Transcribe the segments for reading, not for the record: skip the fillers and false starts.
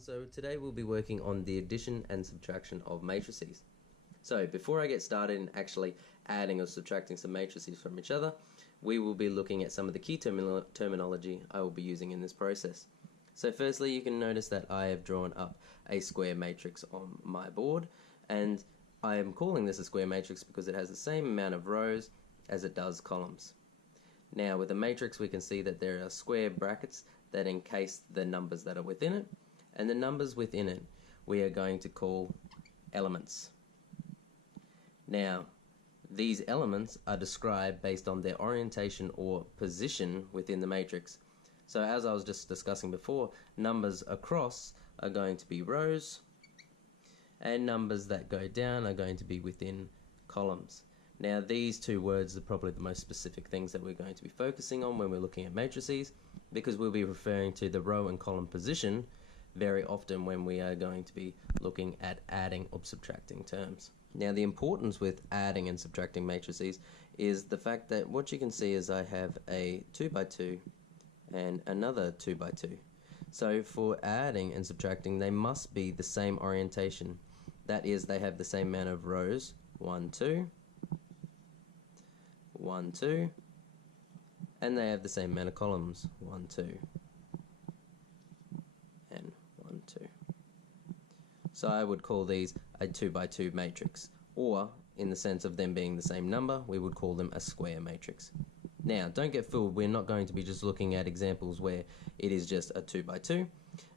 So today we'll be working on the addition and subtraction of matrices. So before I get started in actually adding or subtracting some matrices from each other, we will be looking at some of the key terminology I will be using in this process. So firstly, you can notice that I have drawn up a square matrix on my board, and I am calling this a square matrix because it has the same amount of rows as it does columns. Now with a matrix we can see that there are square brackets that encase the numbers that are within it, and the numbers within it we are going to call elements. Now these elements are described based on their orientation or position within the matrix. So as I was just discussing before, numbers across are going to be rows, and numbers that go down are going to be within columns. Now these two words are probably the most specific things that we're going to be focusing on when we're looking at matrices, because we'll be referring to the row and column position very often when we are going to be looking at adding or subtracting terms. Now the importance with adding and subtracting matrices is the fact that what you can see is I have a 2x2 and another 2x2. So for adding and subtracting, they must be the same orientation. That is, they have the same amount of rows, 1, 2, 1, 2, and they have the same amount of columns, 1, 2, and 1, 2. So I would call these a 2x2 matrix, or in the sense of them being the same number, we would call them a square matrix. Now don't get fooled, we're not going to be just looking at examples where it is just a 2x2.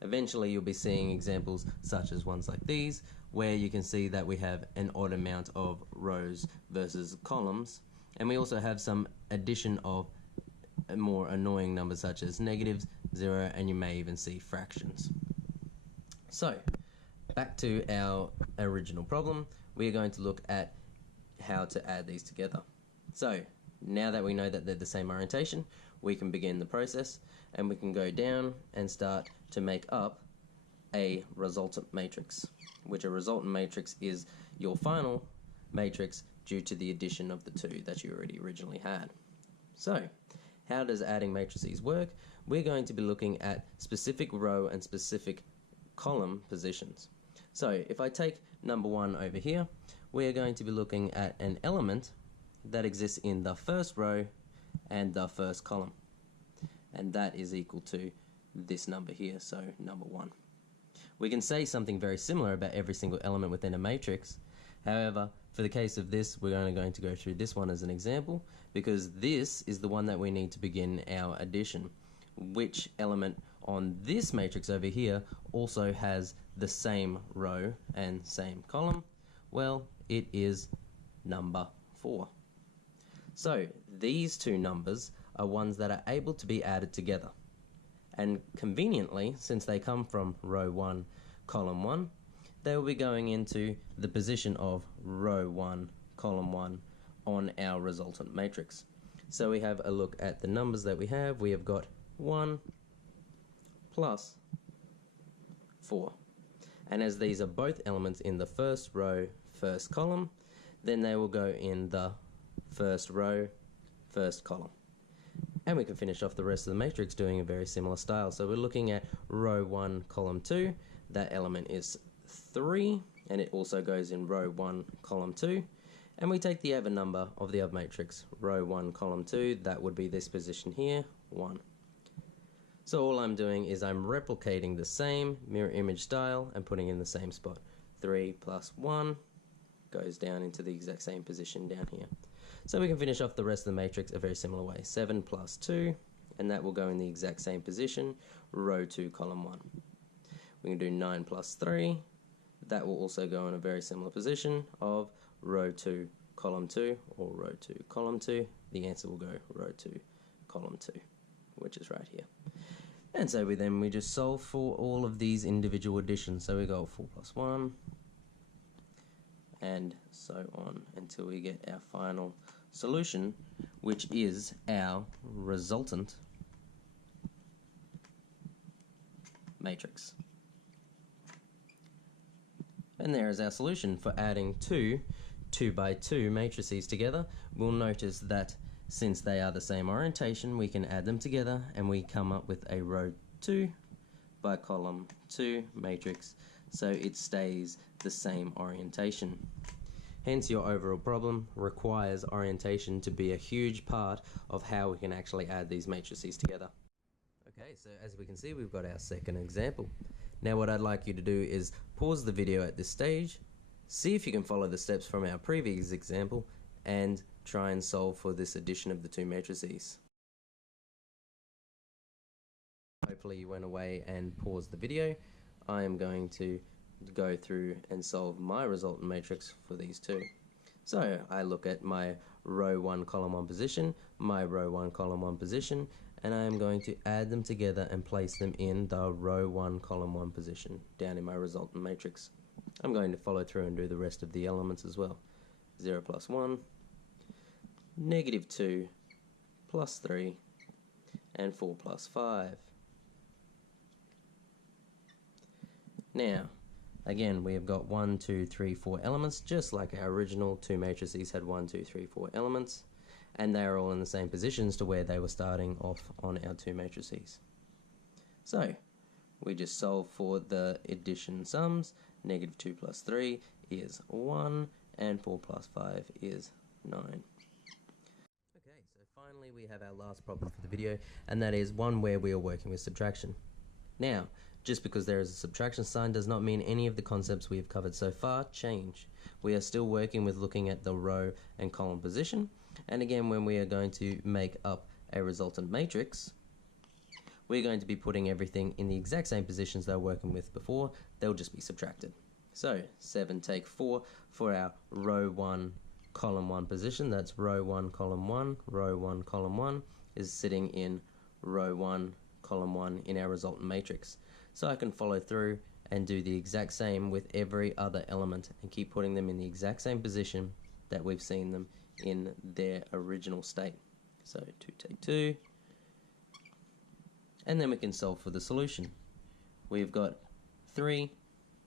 Eventually you'll be seeing examples such as ones like these, where you can see that we have an odd amount of rows versus columns, and we also have some addition of more annoying numbers such as negatives, 0, and you may even see fractions. So back to our original problem, we are going to look at how to add these together. So now that we know that they're the same orientation, we can begin the process, and we can go down and start to make up a resultant matrix, which a resultant matrix is your final matrix due to the addition of the two that you already originally had. So how does adding matrices work? We're going to be looking at specific row and specific column positions. So if I take number 1 over here, we are going to be looking at an element that exists in the first row and the first column, and that is equal to this number here, so number 1. We can say something very similar about every single element within a matrix. However, for the case of this, we're only going to go through this one as an example, because this is the one that we need to begin our addition. Which element on this matrix over here also has the same row and same column? Well, it is number 4. So these two numbers are ones that are able to be added together, and conveniently, since they come from row 1 column 1, they will be going into the position of row 1 column 1 on our resultant matrix. So we have a look at the numbers that we have. We have got 1 plus 4, and as these are both elements in the first row first column, then they will go in the first row first column, and we can finish off the rest of the matrix doing a very similar style. So we're looking at row 1 column 2, that element is 3, and it also goes in row 1 column 2, and we take the other number of the other matrix, row 1 column 2, that would be this position here, 1. So all I'm doing is I'm replicating the same mirror image style and putting in the same spot. 3 plus 1 goes down into the exact same position down here. So we can finish off the rest of the matrix a very similar way. 7 plus 2, and that will go in the exact same position, row 2 column 1. We can do 9 plus 3, that will also go in a very similar position of row 2 column 2, or row 2 column 2. The answer will go row 2 column 2, which is right here. And so we just solve for all of these individual additions. So we go 4 plus 1, and so on until we get our final solution, which is our resultant matrix. And there is our solution for adding two 2x2 matrices together. We'll notice that since they are the same orientation, we can add them together and we come up with a row 2 by column 2 matrix so it stays the same orientation. Hence your overall problem requires orientation to be a huge part of how we can actually add these matrices together. Okay, so as we can see, we've got our second example. Now what I'd like you to do is pause the video at this stage, see if you can follow the steps from our previous example, and try and solve for this addition of the two matrices. Hopefully you went away and paused the video. I am going to go through and solve my resultant matrix for these two. So I look at my row 1 column 1 position, my row 1 column 1 position, and I am going to add them together and place them in the row 1 column 1 position down in my resultant matrix. I'm going to follow through and do the rest of the elements as well. 0 plus 1, negative 2, plus 3, and 4 plus 5. Now, again, we have got 1, 2, 3, 4 elements, just like our original two matrices had 1, 2, 3, 4 elements, and they are all in the same positions to where they were starting off on our two matrices. So, we just solve for the addition sums. Negative 2 plus 3 is 1, and 4 plus 5 is 9. Okay, so finally we have our last problem for the video, and that is one where we are working with subtraction. Now, just because there is a subtraction sign does not mean any of the concepts we have covered so far change. We are still working with looking at the row and column position, and again when we are going to make up a resultant matrix, we're going to be putting everything in the exact same positions they were working with before. They'll just be subtracted. So 7 take 4 for our row 1 column 1 position. That's row 1 column 1, row 1 column 1 is sitting in row 1 column 1 in our resultant matrix. So I can follow through and do the exact same with every other element and keep putting them in the exact same position that we've seen them in their original state. So 2 take 2, and then we can solve for the solution. We've got 3,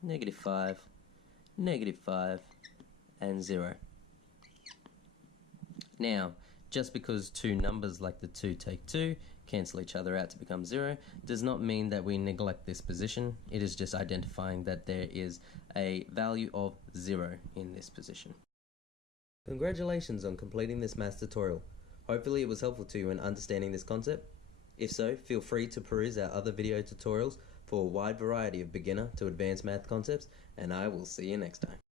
negative 5, negative 5, and 0. Now, just because two numbers like the 2 take 2 cancel each other out to become 0 does not mean that we neglect this position. It is just identifying that there is a value of 0 in this position. Congratulations on completing this maths tutorial. Hopefully it was helpful to you in understanding this concept. If so, feel free to peruse our other video tutorials for a wide variety of beginner to advanced math concepts, and I will see you next time.